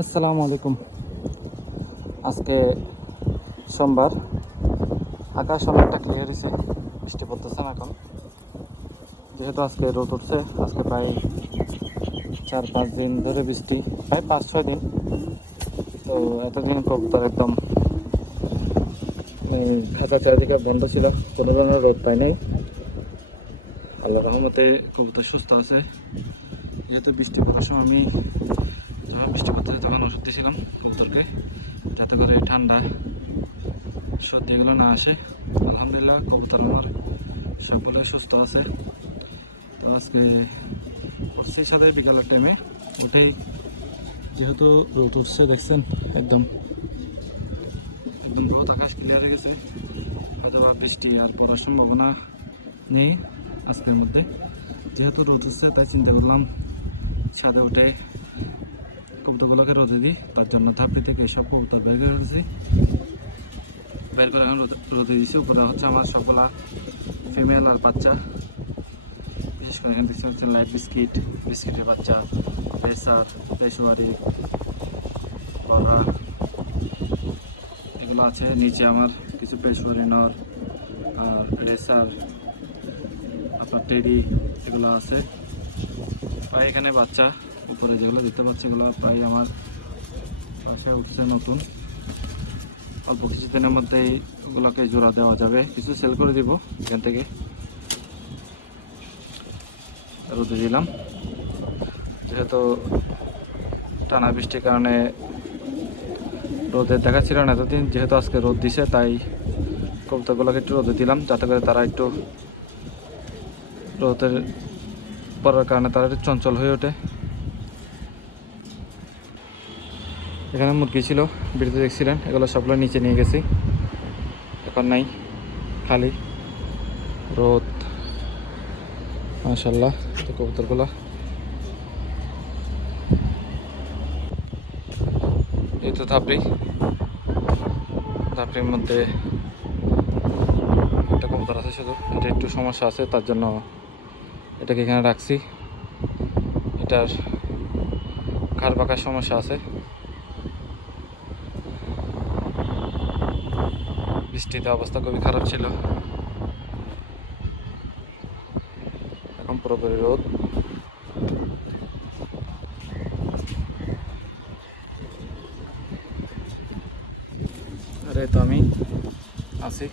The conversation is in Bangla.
আসসালামু আলাইকুম। আজকে সোমবার, আকাশ অনেকটা ক্লিয়ার হয়েছে, বৃষ্টি পড়তেছে না এখন। যেহেতু আজকে রোদ উঠছে, আজকে প্রায় 4-5 দিন ধরে বৃষ্টি, প্রায় 5-6 দিন। তো এতদিন কবুতর একদম খাঁচা চারিদিকে বন্ধ ছিল, কোনো ধরনের রোদ পাই নাই। আল্লাহ রহমতে কবুতর সুস্থ আছে। যেহেতু বৃষ্টি পড়ার সময় আমি যখন বৃষ্টি পড়তেছে তখন ওষুধ দিয়েছিলাম কবুতরকে, যাতে করে ঠান্ডা সর্দি এগুলো না আসে। আলহামদুলিল্লাহ কবুতর আমার সকলে সুস্থ আছে। তো আজকে পড়ছি সাথে বিকালের টাইমে উঠেই, যেহেতু রোদ উঠছে দেখছেন, একদম একদম রোদ, আকাশ ক্লিয়ার হয়ে গেছে। হয়তো বৃষ্টি আর পড়ার সম্ভাবনা নেই আজকের মধ্যে। যেহেতু রোদ উঠছে তাই চিন্তা করলাম ছাদে উঠে কবুতরগুলোকে রোদে দিই। তার জন্য ধাপড়ি থেকে সব কবুতর বের করে ফেলছি, বের করে এখন রোদে দিয়েছি। উপরে হচ্ছে আমার সবগুলা ফিমেল আর বাচ্চা। বিশেষ করে এখানে দেখতে হচ্ছে লাইট বিস্কিটের বাচ্চা, রেসার, পেশোয়ারি, বড়া এগুলো আছে। নিচে আমার কিছু পেশোয়ারি নর আর রেসার, আপনার টেডি এগুলো আছে। প্রায় এখানে বাচ্চা উপরে যেগুলো দেখতে পাচ্ছি এগুলো প্রায় আমার পাশে উঠছে নতুন। অল্প কিছুদিনের মধ্যেই ওগুলোকে জোড়া দেওয়া যাবে, কিছু সেল করে দিব এখান থেকে। রোদে দিলাম, যেহেতু টানা বৃষ্টির কারণে রোদের দেখা ছিল না এতদিন। যেহেতু আজকে রোদ দিছে তাই কবুতরগুলোকে একটু রোদে দিলাম, যাতে করে তারা একটু রোদের পড়ার কারণে তারা একটু চঞ্চল হয়ে ওঠে। এখানে মুরগি ছিল, ভিডিওতে দেখছিলেন, এগুলো সবগুলো নিচে নিয়ে গেছি, এখন নাই, খালি রোদ। মাশাআল্লাহ, তো কবুতরগুলো এই তো ধাপড়ির মধ্যে একটা কবুতর আছে, শুধু এটা একটু সমস্যা আছে, তার জন্য এটাকে এখানে রাখছি। এটার ঘাড় পাকার সমস্যা আছে, বৃষ্টিতে অবস্থা খুবই খারাপ ছিল। এখন পুরোপুরি রোদ। আরে তো আমি আছি।